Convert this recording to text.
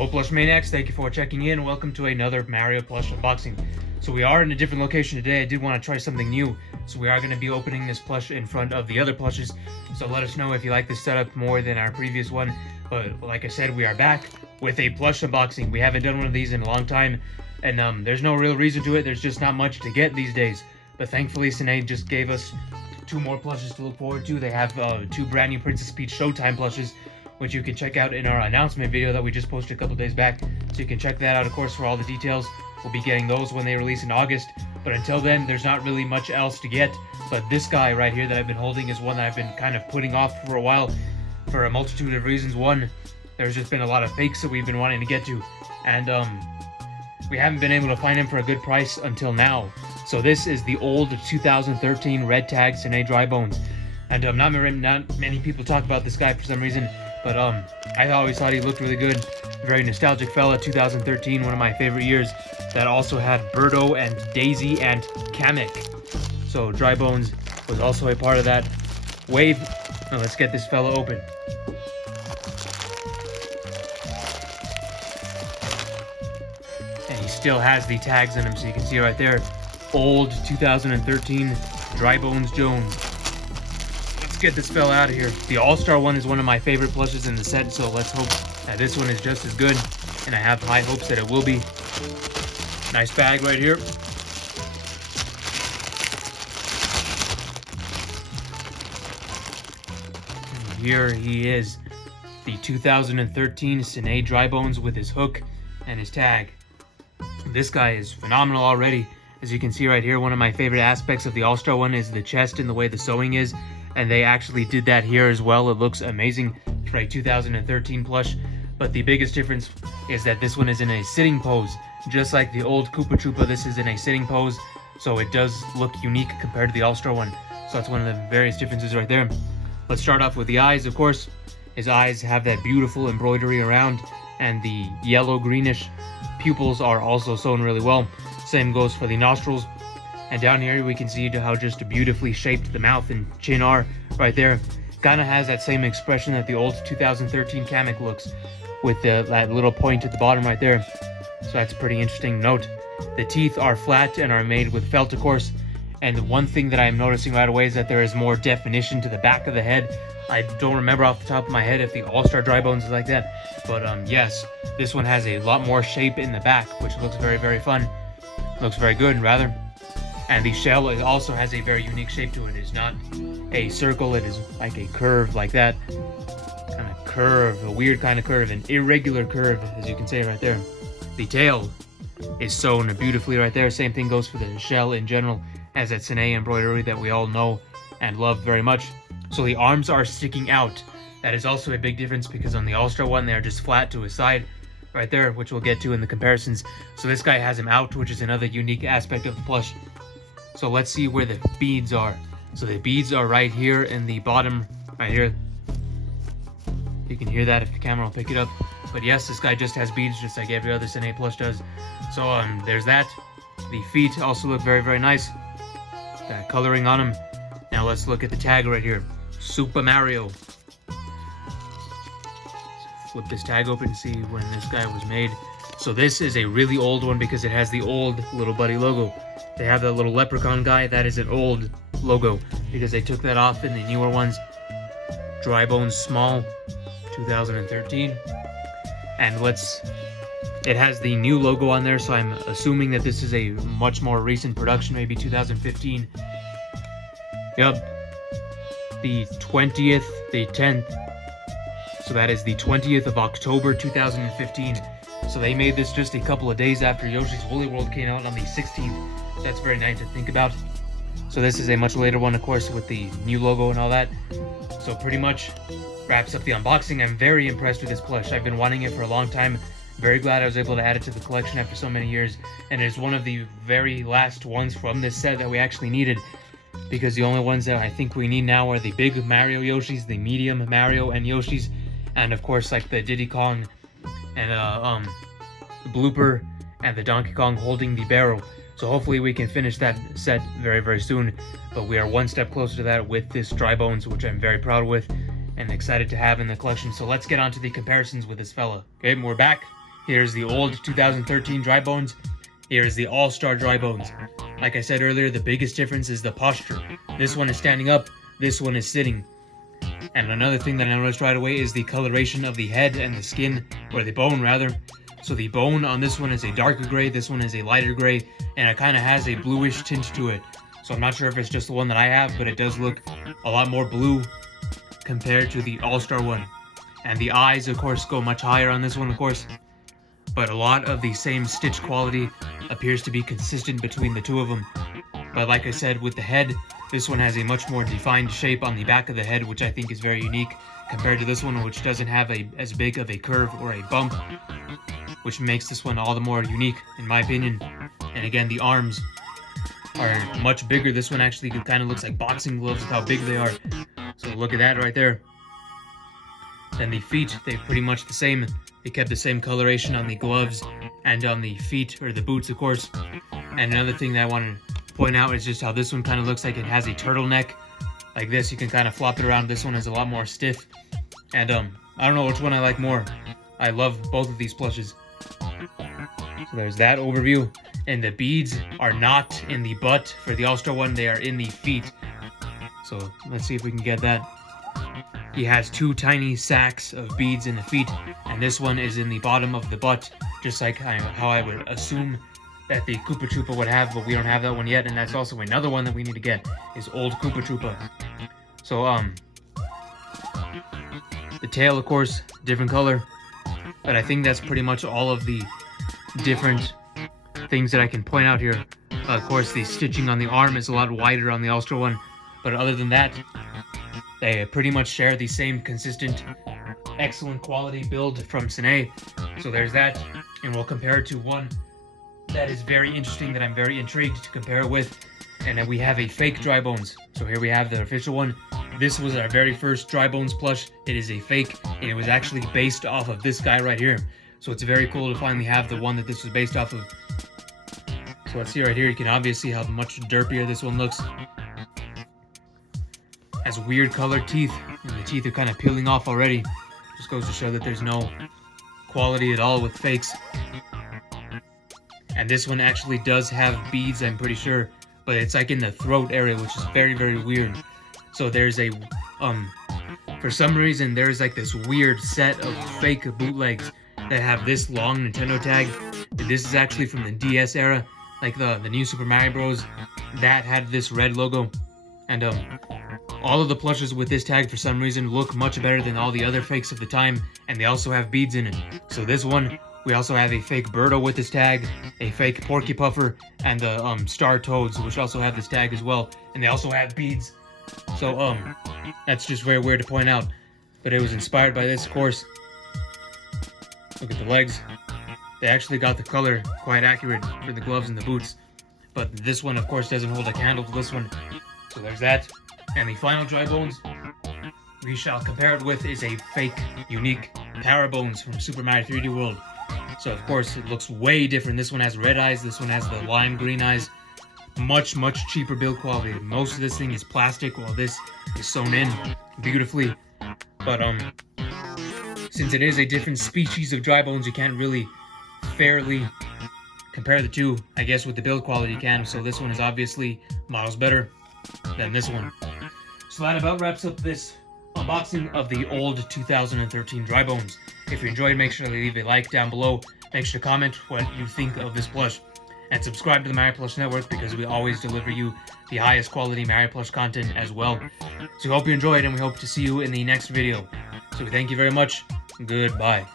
Hello Plush Maniacs, thank you for checking in. Welcome to another Mario plush unboxing. So we are in a different location today. I did want to try something new. So we are going to be opening this plush in front of the other plushes. So let us know if you like this setup more than our previous one. But like I said, we are back with a plush unboxing. We haven't done one of these in a long time. And there's no real reason to it. There's just not much to get these days. But thankfully, Sine just gave us 2 more plushes to look forward to. They have 2 brand new Princess Peach Showtime plushes, which you can check out in our announcement video that we just posted a couple days back. So you can check that out, of course, for all the details. We'll be getting those when they release in August. But until then, there's not really much else to get. But this guy right here that I've been holding is one that I've been kind of putting off for a while for a multitude of reasons. One, there's just been a lot of fakes that we've been wanting to get to. And we haven't been able to find him for a good price until now. So this is the old 2013 red tag Sine Dry Bones. And not many people talk about this guy for some reason. But I always thought he looked really good. Very nostalgic fella. 2013, one of my favorite years. That also had Birdo and Daisy and Kamek. So Dry Bones was also a part of that wave. Now let's get this fella open. And he still has the tags on him, so you can see right there. Old 2013 Dry Bones Jones. Get this fella out of here. The All-Star one is one of my favorite plushes in the set, so let's hope that this one is just as good, and I have high hopes that it will be. Nice bag right here. And here he is, the 2013 Sine Dry Bones with his hook and his tag. This guy is phenomenal already. As you can see right here, one of my favorite aspects of the All-Star one is the chest and the way the sewing is. And they actually did that here as well. It looks amazing for a 2013 plush. But the biggest difference is that this one is in a sitting pose. Just like the old Koopa Troopa, this is in a sitting pose. So it does look unique compared to the All-Star one. So that's one of the various differences right there. Let's start off with the eyes, of course. His eyes have that beautiful embroidery around. And the yellow-greenish pupils are also sewn really well. Same goes for the nostrils. And down here we can see how just beautifully shaped the mouth and chin are right there. Kind of has that same expression that the old 2013 Kamek looks, with that little point at the bottom right there. So that's a pretty interesting note. The teeth are flat and are made with felt, of course. And the one thing that I'm noticing right away is that there is more definition to the back of the head. I don't remember off the top of my head if the All-Star Dry Bones is like that. But yes, this one has a lot more shape in the back, which looks very, very fun. Looks very good, rather. And the shell also has a very unique shape to it. It is not a circle, it is like a curve like that. Kind of curve, a weird kind of curve, an irregular curve, as you can see right there. The tail is sewn beautifully right there. Same thing goes for the shell in general, as that Sine embroidery that we all know and love very much. So the arms are sticking out. That is also a big difference because on the All-Star one, they are just flat to his side right there, which we'll get to in the comparisons. So this guy has him out, which is another unique aspect of the plush. So let's see where the beads are. So the beads are right here in the bottom, right here. You can hear that if the camera will pick it up. But yes, this guy just has beads, just like every other Sine plush does. So there's that. The feet also look very, very nice. That coloring on them. Now let's look at the tag right here. Super Mario. Flip this tag open and see when this guy was made. So this is a really old one because it has the old Little Buddy logo. They have that little leprechaun guy. That is an old logo because they took that off in the newer ones. Dry Bones Small, 2013. And it has the new logo on there, so I'm assuming that this is a much more recent production, maybe 2015. Yep. The 20th, the 10th. So that is the 20th of October, 2015. So they made this just a couple of days after Yoshi's Woolly World came out on the 16th. That's very nice to think about. So this is a much later one, of course, with the new logo and all that. So pretty much wraps up the unboxing. I'm very impressed with this plush. I've been wanting it for a long time. Very glad I was able to add it to the collection after so many years. And it's one of the very last ones from this set that we actually needed. Because the only ones that I think we need now are the big Mario Yoshis, the medium Mario and Yoshis, and of course like the Diddy Kong and the Blooper and the Donkey Kong holding the barrel. So hopefully we can finish that set very, very soon. But we are one step closer to that with this Dry Bones, which I'm very proud with and excited to have in the collection. So let's get on to the comparisons with this fella. Okay, we're back. Here's the old 2013 Dry Bones. Here's the All-Star Dry Bones. Like I said earlier, the biggest difference is the posture. This one is standing up, this one is sitting. And another thing that I noticed right away is the coloration of the head and the skin, or the bone rather. So the bone on this one is a darker gray, this one is a lighter gray, and it kind of has a bluish tint to it. So I'm not sure if it's just the one that I have, but it does look a lot more blue compared to the All-Star one. And the eyes, of course, go much higher on this one, of course. But a lot of the same stitch quality appears to be consistent between the two of them. But like I said, with the head, this one has a much more defined shape on the back of the head, which I think is very unique compared to this one, which doesn't have as big of a curve or a bump, which makes this one all the more unique, in my opinion. And again, the arms are much bigger. This one actually kind of looks like boxing gloves with how big they are. So look at that right there. Then the feet, they're pretty much the same. They kept the same coloration on the gloves and on the feet, or the boots, of course. And another thing that I want to point out is just how this one kind of looks like it has a turtleneck. Like this, you can kind of flop it around. This one is a lot more stiff. And I don't know which one I like more. I love both of these plushes. So there's that overview. And the beads are not in the butt for the All-Star one, they are in the feet. So let's see if we can get that. He has two tiny sacks of beads in the feet, and this one is in the bottom of the butt, just like how I would assume that the Koopa Troopa would have, but we don't have that one yet, and that's also another one that we need to get, is Old Koopa Troopa. So, the tail, of course, different color, but I think that's pretty much all of the different things that I can point out here. Of course, the stitching on the arm is a lot wider on the All-Star one, but other than that, they pretty much share the same consistent, excellent quality build from Sine. So there's that, and we'll compare it to one that is very interesting that I'm very intrigued to compare it with, and then we have a fake Dry Bones. So here we have the official one. This was our very first Dry Bones plush. It is a fake, and it was actually based off of this guy right here. So it's very cool to finally have the one that this was based off of. So let's see right here, you can obviously see how much derpier this one looks. Has weird colored teeth, and the teeth are kind of peeling off already. Just goes to show that there's no quality at all with fakes. And this one actually does have beads, I'm pretty sure, but it's like in the throat area, which is very, very weird. So there's a, for some reason, there's like this weird set of fake bootlegs that have this long Nintendo tag. And this is actually from the DS era, like the new Super Mario Bros. That had this red logo. And all of the plushes with this tag for some reason look much better than all the other fakes of the time, and they also have beads in it. So this one, we also have a fake Birdo with this tag, a fake Porky Puffer, and the Star Toads, which also have this tag as well, and they also have beads. So that's just very weird to point out, but it was inspired by this, of course. Look at the legs. They actually got the color quite accurate for the gloves and the boots, but this one, of course, doesn't hold a candle to this one. So there's that. And the final Dry Bones we shall compare it with is a fake, unique Parabones from Super Mario 3D World. So of course it looks way different. This one has red eyes, this one has the lime green eyes. Much, much cheaper build quality. Most of this thing is plastic, while this is sewn in beautifully. But since it is a different species of Dry Bones, you can't really fairly compare the two. I guess with the build quality you can. So this one is obviously miles better than this one. So that about wraps up this unboxing of the old 2013 Dry Bones. If you enjoyed, make sure to leave a like down below. Make sure to comment what you think of this plush. And subscribe to the Mario Plush Network, because we always deliver you the highest quality Mario Plush content as well. So we hope you enjoyed, and we hope to see you in the next video. So we thank you very much. Goodbye.